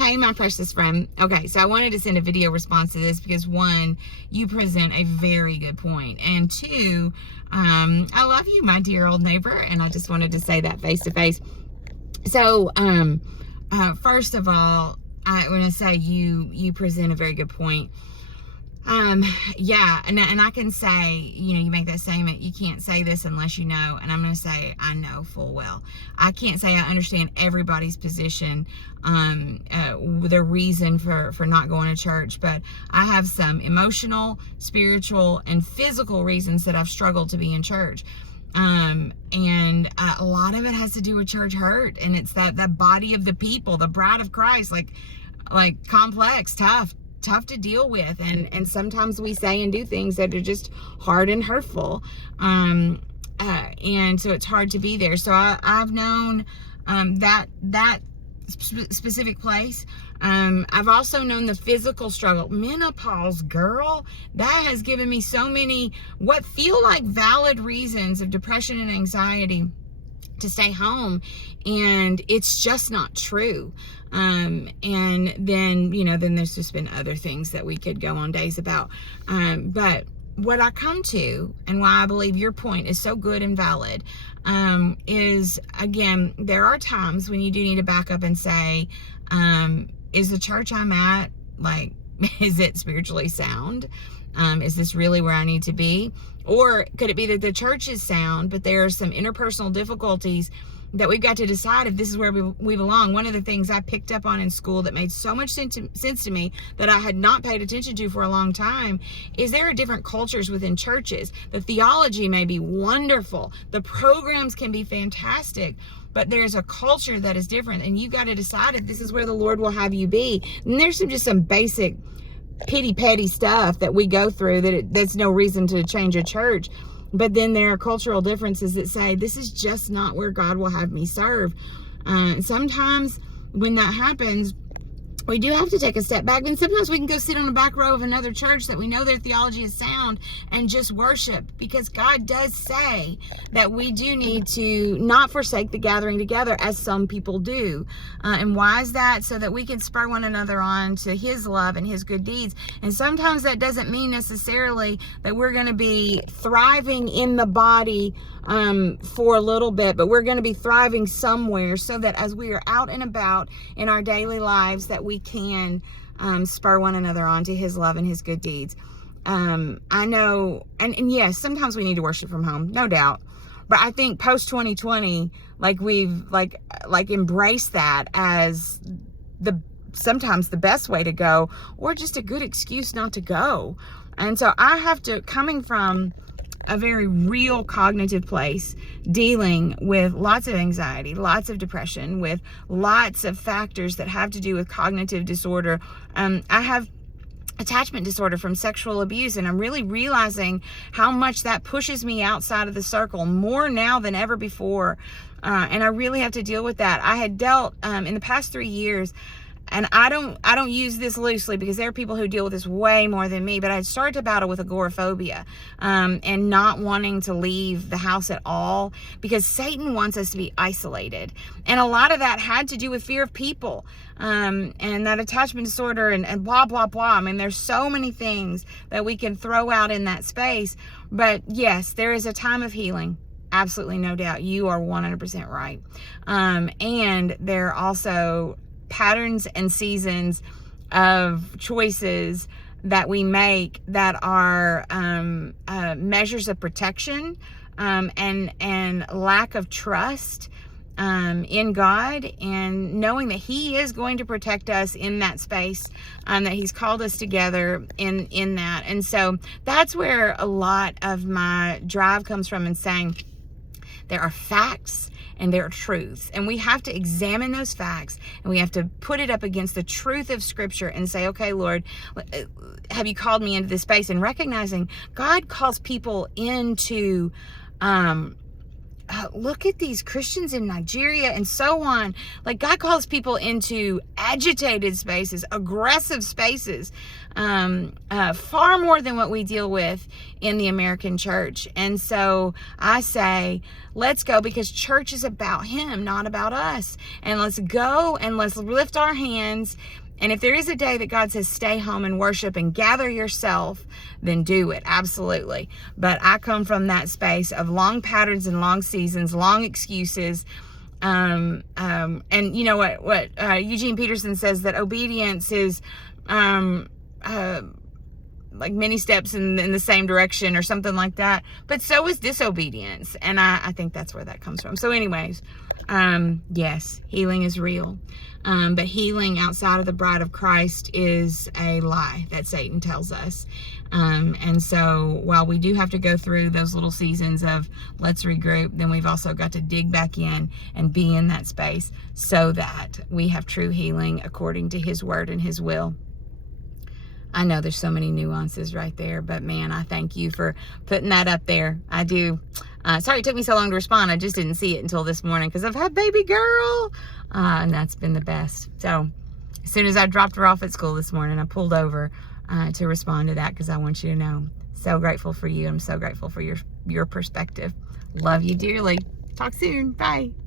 Hey, my precious friend. Okay, so I wanted to send a video response to this because one, you present a very good point, and two, I love you, my dear old neighbor, and I just wanted to say that face to face. So, first of all, I want to say you present a very good point. Yeah, and I can say, you make that statement, you can't say this unless you know, and I'm going to say, I know full well. I can't say I understand everybody's position, the reason for not going to church, but I have some emotional, spiritual, and physical reasons that I've struggled to be in church. And a lot of it has to do with church hurt, and it's that body of the people, the bride of Christ, like complex, tough to deal with, and sometimes we say and do things that are just hard and hurtful, and so it's hard to be there. So I've known that specific place. I've also known the physical struggle. Menopause, girl, that has given me so many what feel like valid reasons of depression and anxiety to stay home, and it's just not true. And then there's just been other things that we could go on days about. But what I come to, and why I believe your point is so good and valid, is, again, there are times when you do need to back up and say, is the church I'm at, is it spiritually sound? Is this really where I need to be? Or could it be that the church is sound, but there are some interpersonal difficulties that we've got to decide if this is where we belong? One of the things I picked up on in school that made so much sense to me that I had not paid attention to for a long time is there are different cultures within churches. The theology may be wonderful. The programs can be fantastic. But there's a culture that is different, and you've got to decide if this is where the Lord will have you be. And there's just some basic petty stuff that we go through that's no reason to change a church. But then there are cultural differences that say this is just not where God will have me serve. Sometimes when that happens, we do have to take a step back. And sometimes we can go sit on the back row of another church that we know their theology is sound and just worship, because God does say that we do need to not forsake the gathering together as some people do. And why is that? So that we can spur one another on to His love and His good deeds. And sometimes that doesn't mean necessarily that we're going to be thriving in the body for a little bit, but we're going to be thriving somewhere, so that as we are out and about in our daily lives, that we can spur one another on to His love and His good deeds. I know, and yes, sometimes we need to worship from home, no doubt. But I think post 2020, we've embraced that as sometimes the best way to go, or just a good excuse not to go. And so I have to, coming from a very real cognitive place, dealing with lots of anxiety, lots of depression, with lots of factors that have to do with cognitive disorder. I have attachment disorder from sexual abuse, and I'm really realizing how much that pushes me outside of the circle more now than ever before. And I really have to deal with that. I had dealt in the past 3 years, and I don't use this loosely because there are people who deal with this way more than me, but I started to battle with agoraphobia, and not wanting to leave the house at all, because Satan wants us to be isolated. And a lot of that had to do with fear of people, and that attachment disorder and blah, blah, blah. I mean, there's so many things that we can throw out in that space. But yes, there is a time of healing. Absolutely, no doubt. You are 100% right. And there are also patterns and seasons of choices that we make that are measures of protection, and lack of trust in God, and knowing that He is going to protect us in that space, that He's called us together in that. And so that's where a lot of my drive comes from, in saying there are facts and there are truths, and we have to examine those facts, and we have to put it up against the truth of Scripture and say, okay, Lord, have you called me into this space? And recognizing God calls people into look at these Christians in Nigeria and so on. Like, God calls people into agitated spaces, aggressive spaces, far more than what we deal with in the American church. And so I say, let's go, because church is about Him, not about us. And let's go and let's lift our hands. And if there is a day that God says, stay home and worship and gather yourself, then do it. Absolutely. But I come from that space of long patterns and long seasons, long excuses. And you know what Eugene Peterson says, that obedience is, like many steps in the same direction or something like that. But so is disobedience. And I think that's where that comes from. So anyways, yes, healing is real. But healing outside of the bride of Christ is a lie that Satan tells us. And so while we do have to go through those little seasons of let's regroup, then we've also got to dig back in and be in that space so that we have true healing according to His word and His will. I know there's so many nuances right there, but man, I thank you for putting that up there. I do. Sorry it took me so long to respond. I just didn't see it until this morning because I've had baby girl. And that's been the best. So as soon as I dropped her off at school this morning, I pulled over to respond to that because I want you to know. So grateful for you. I'm so grateful for your perspective. Love you dearly. Talk soon. Bye.